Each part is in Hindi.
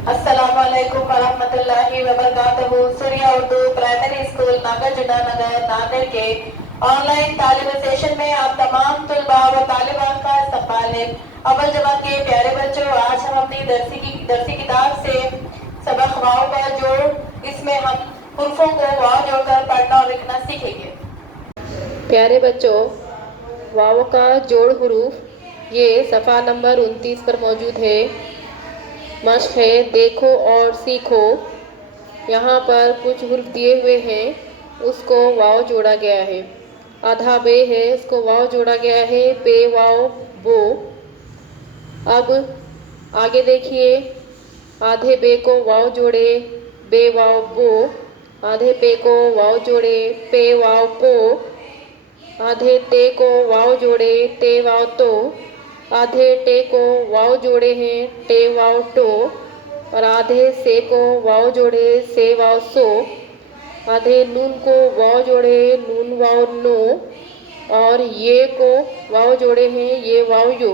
अस्सलामुअलैकुम वरहमतुल्लाहि वबरकातुहू। सूर्या उर्दू प्राइमरी स्कूल नागार्जुना नगर नांदेड़ के ऑनलाइन तालीम सेशन में आप तमाम तुलबा व तालिबात का इस्तकबाल है। अव्वल जमात के प्यारे बच्चों, आज हम अपनी दरसी किताब से सबक वाव का जोड़, इसमें हम हुर्फों को वाव जोड़कर पढ़ना और लिखना सीखेंगे। प्यारे बच्चों, वाव का जोड़ हुरूफ ये सफ़ा नंबर 29 पर मौजूद है। मश्क है, देखो और सीखो। यहाँ पर कुछ हुर्फ दिए हुए हैं, उसको वाव जोड़ा गया है। आधा बे है, उसको वाव जोड़ा गया है, बे वाव बो। अब आगे देखिए, आधे बे को वाव जोड़े, बे वाव बो। आधे पे को वाव जोड़े, पे वाव पो। आधे ते को वाव जोड़े, ते वाव तो। आधे टे को वाव जोड़े हैं, टे वाव टो। और आधे से को वाव जोड़े, से वाव सो। आधे नून को वाव जोड़े, नून वाव नो। और ये को वाव जोड़े हैं, ये वाव यो।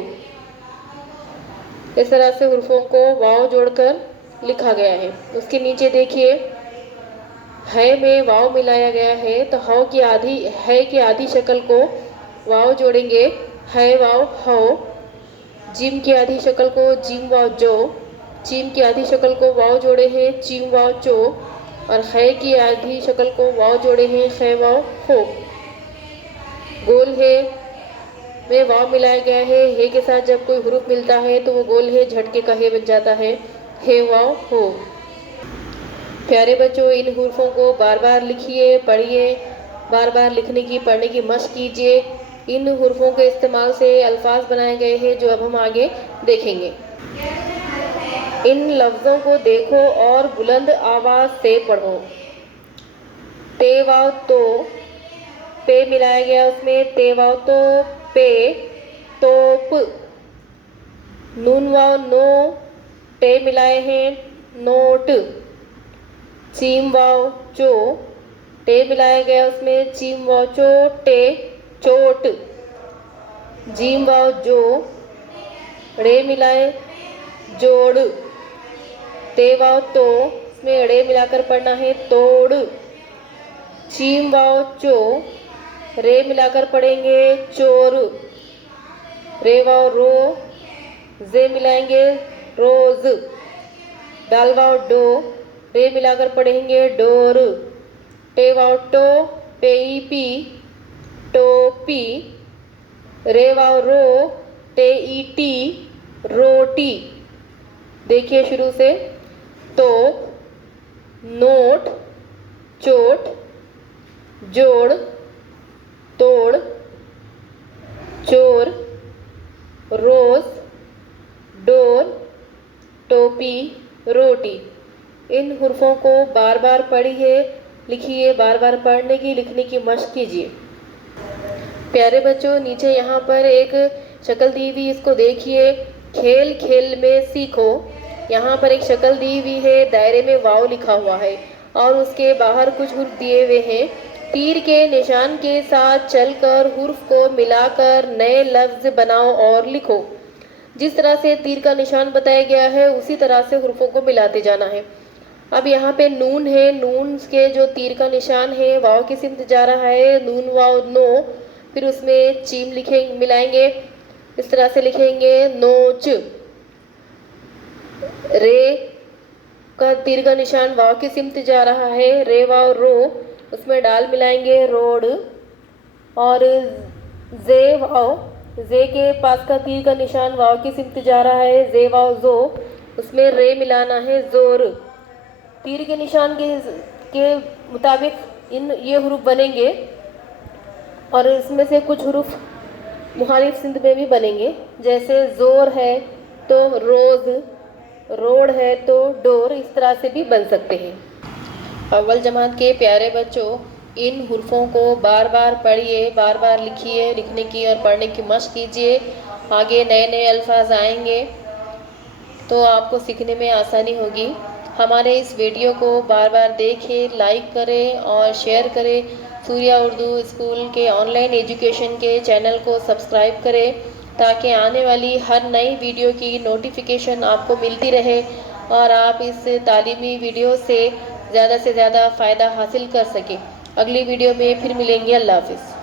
इस तरह से हुर्फों को वाव जोड़कर लिखा गया है। उसके नीचे देखिए, है में वाव मिलाया गया है, तो है की आधी शक्ल को वाव जोड़ेंगे, है वाव हो। जिम की आधी शक्ल को जिम वाव जो। चीम की आधी शक्ल को वाव जोड़े हैं, चीम वाव चो। और है की आधी शक्ल को वाव जोड़े हैं, खे वाव हो। गोल है में वाव मिलाया गया है के साथ जब कोई हुरूफ मिलता है तो वो गोल है झटके का हे बन जाता है, हे वाव हो। प्यारे बच्चों, इन हुर्फों को बार बार लिखिए, पढ़िए, बार बार लिखने की पढ़ने की मशक कीजिए। इन हुर्फों के इस्तेमाल से अल्फाज बनाए गए हैं जो अब हम आगे देखेंगे। इन लफ्ज़ों को देखो और बुलंद आवाज़ से पढ़ो। ते वाव तो, पे मिलाया गया उसमें, ते वाव तो पे, तोप। नून वाव नो, टे मिलाए हैं, नोट। चीम वाव चो, टे मिलाया गया उसमें, चीम वाव चो, टे, चोट। जीम वाव जो, रे मिलाए, जोड़। ते वाव तो, इसमें रे मिलाकर पढ़ना है, तोड़। चीम वाव चो, रे मिलाकर पढ़ेंगे, चोर। रे वाव रो, जे मिलाएंगे, रोज। दाल वाव डो, रे मिलाकर पढ़ेंगे, डोर। टे वाव टो, पेई पी, टोपी। रे वाव रो, टे ई टी, रोटी। देखिए शुरू से, तो, नोट, चोट, जोड़, तोड़, चोर, रोज, डोर, टोपी, रोटी। इन हुर्फों को बार बार पढ़िए, लिखिए, बार बार पढ़ने की लिखने की मशक कीजिए। प्यारे बच्चों, नीचे यहाँ पर एक शक्ल दी हुई, इसको देखिए, खेल खेल में सीखो। यहाँ पर एक शक्ल दी हुई है, दायरे में वाव लिखा हुआ है और उसके बाहर कुछ हुर्फ दिए हुए हैं। तीर के निशान के साथ चलकर हुर्फ को मिलाकर नए लफ्ज़ बनाओ और लिखो। जिस तरह से तीर का निशान बताया गया है उसी तरह से हुर्फों को मिलाते जाना है। अब यहाँ पे नून है, नून के जो तीर का निशान है वाव की सिमत जा रहा है, नून वाव नो। फिर उसमें चीम मिलाएंगे, इस तरह से लिखेंगे, नोच। रे का तीर का निशान वाव की सिमत जा रहा है, रे वाव रो, उसमें डाल मिलाएंगे, रोड। और जे वाव, जे के पास का तीर का निशान वाव की सिमत जा रहा है, जे वाव जो, उसमें रे मिलाना है, जोर। तीर के निशान के मुताबिक ये हुरूफ बनेंगे और इसमें से कुछ हुरूफ मुखालिफ सिंध में भी बनेंगे, जैसे जोर है तो रोज़, रोड है तो डोर, इस तरह से भी बन सकते हैं। अव्वल जमात के प्यारे बच्चों, इन हुर्फों को बार बार पढ़िए, बार बार लिखिए, लिखने की और पढ़ने की मशक कीजिए। आगे नए नए अल्फाज आएंगे तो आपको सीखने में आसानी होगी। हमारे इस वीडियो को बार बार देखें, लाइक करें और शेयर करें। सूर्या उर्दू स्कूल के ऑनलाइन एजुकेशन के चैनल को सब्सक्राइब करें ताकि आने वाली हर नई वीडियो की नोटिफिकेशन आपको मिलती रहे। और आप इस तालीमी वीडियो से ज़्यादा फ़ायदा हासिल कर सकें। अगली वीडियो में फिर मिलेंगे। अल्लाह हाफ़िज़।